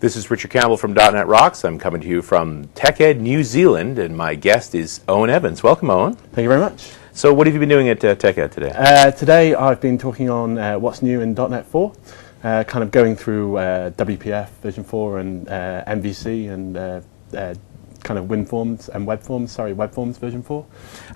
This is Richard Campbell from .NET Rocks. I'm coming to you from TechEd New Zealand, and my guest is Owen Evans. Welcome, Owen. Thank you very much. So what have you been doing at TechEd today? Today I've been talking on what's new in .NET 4, kind of going through WPF version 4 and MVC and kind of WinForms and WebForms version 4.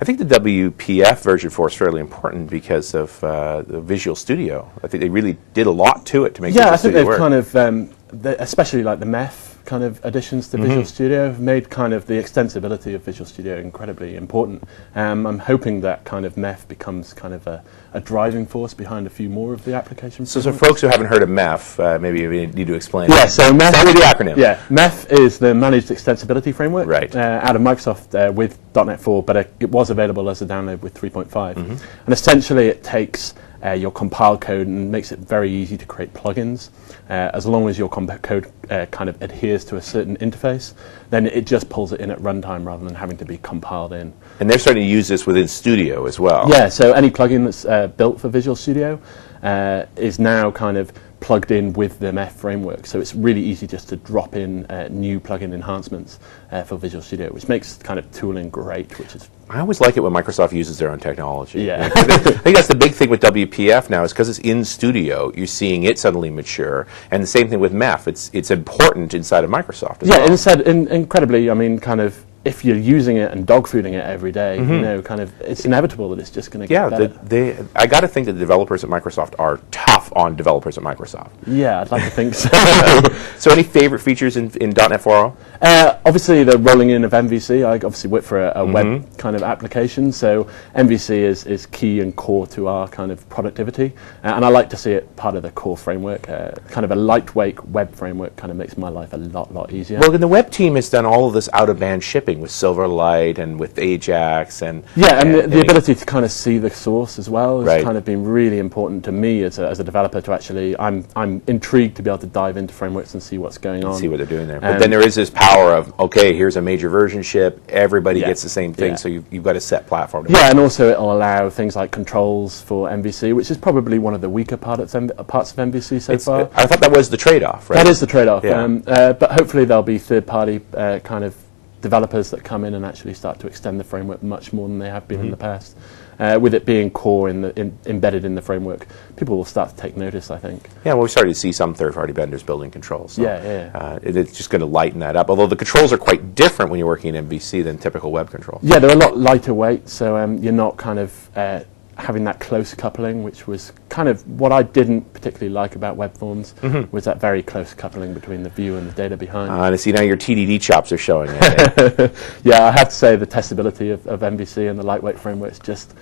I think the WPF version 4 is fairly important because of the Visual Studio. I think they really did a lot to it to make Visual Studio work. Yeah, I think they've kind of, especially like the MEF kind of additions to Visual Studio, have made kind of the extensibility of Visual Studio incredibly important. I'm hoping that kind of MEF becomes kind of a driving force behind a few more of the applications. So for folks who haven't heard of MEF, maybe you need to explain. Yeah, so MEF, start with the acronym. Yeah, MEF is the Managed Extensibility Framework, right? Out of Microsoft with .NET 4, but it was available as a download with 3.5. And essentially it takes your compiled code and makes it very easy to create plugins. As long as your code kind of adheres to a certain interface, then it just pulls it in at runtime rather than having to be compiled in. And they're starting to use this within Studio as well. Yeah, so any plugin that's built for Visual Studio is now kind of plugged in with the MEF framework. So it's really easy just to drop in new plugin enhancements for Visual Studio, which makes kind of tooling great, which is... I always like it when Microsoft uses their own technology. Yeah. I think that's the big thing with WPF now, is because it's in Studio, you're seeing it suddenly mature. And the same thing with MEF. It's important inside of Microsoft as well. Incredibly, I mean, kind of, if you're using it and dogfooding it every day, you know, kind of, it's inevitable that it's just going to get better. I got to think that the developers at Microsoft are tough on developers at Microsoft. Yeah, I'd like to think so. So any favorite features in .NET 4.0? Obviously, the rolling in of MVC. I obviously work for a web kind of application, so MVC is key and core to our kind of productivity, and I like to see it part of the core framework. Kind of a lightweight web framework kind of makes my life a lot easier. Well, then the web team has done all of this out-of-band shipping with Silverlight and with Ajax and the ability to kind of see the source as well has kind of been really important to me as a developer. To actually, I'm intrigued to be able to dive into frameworks and see what's going on. See what they're doing there. But then there is this power of, okay, here's a major version ship, everybody gets the same thing, so you've got a set platform. And also it'll allow things like controls for MVC, which is probably one of the weaker parts of MVC so far. I thought that was the trade-off, right? That is the trade-off, but hopefully there'll be third-party kind of developers that come in and actually start to extend the framework much more than they have been in the past. With it being core embedded in the framework, people will start to take notice, I think. Yeah, well, we started to see some third-party vendors building controls. So it's just going to lighten that up. Although the controls are quite different when you're working in MVC than typical web controls. Yeah, they're a lot lighter weight, so you're not kind of having that close coupling, which was kind of what I didn't particularly like about WebForms, was that very close coupling between the view and the data behind. And see, now your TDD chops are showing. Yeah, I have to say the testability of MVC and the lightweight frameworks just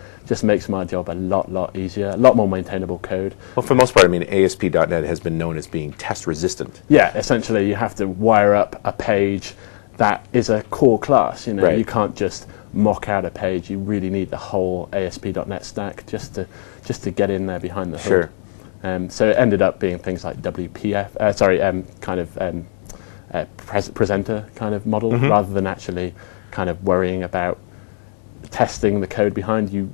makes my job a lot easier, a lot more maintainable code. Well, for the most part, I mean, ASP.NET has been known as being test resistant. Yeah, essentially you have to wire up a page that is a core class. You know, you can't just mock out a page. You really need the whole ASP.NET stack just to get in there behind the hood. So it ended up being things like WPF, kind of presenter kind of model, rather than actually kind of worrying about testing the code behind you.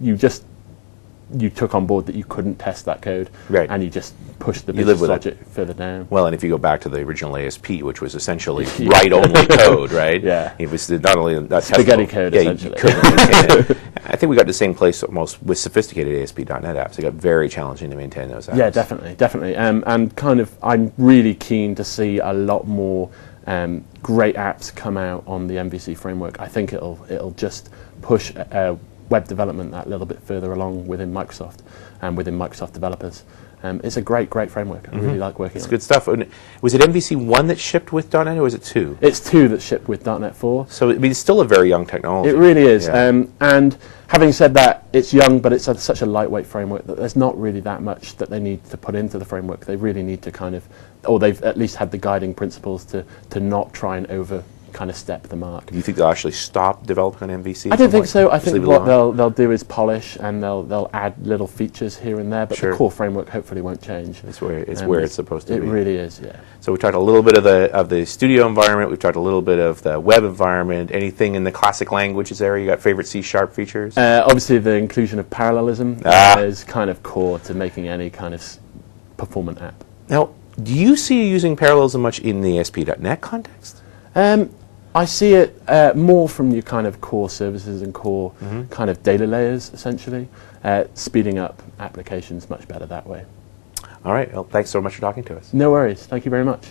You took on board that you couldn't test that code, and you just pushed the business logic further down. Well, and if you go back to the original ASP, which was essentially write-only code, right? It was not only that spaghetti code, essentially. I think we got to the same place almost with sophisticated ASP.NET apps. It got very challenging to maintain those apps. Yeah, definitely. And kind of, I'm really keen to see a lot more great apps come out on the MVC framework. I think it'll just push web development that little bit further along within Microsoft and within Microsoft developers. It's a great framework. I really like working on it. It's good stuff. Was it MVC 1 that shipped with .NET, or was it 2? It's 2 that shipped with .NET 4. So it's still a very young technology. It really is. And having said that, it's young, but it's such a lightweight framework that there's not really that much that they need to put into the framework. They really need to kind of, or they've at least had the guiding principles to not try and over kind of step the mark. Do you think they'll actually stop developing on MVC? I don't think so. I think what they'll do is polish, and they'll add little features here and there, but the core framework hopefully won't change. It's where it's supposed to be. It really is, yeah. So we talked a little bit of the studio environment. We've talked a little bit of the web environment. Anything in the classic languages area? You got favorite C# features? Obviously, the inclusion of parallelism is kind of core to making any kind of performant app. Now, Do you see you using parallelism much in the ASP.NET context? I see it more from your kind of core services and core kind of data layers, essentially. Speeding up applications much better that way. All right. Well, thanks so much for talking to us. No worries. Thank you very much.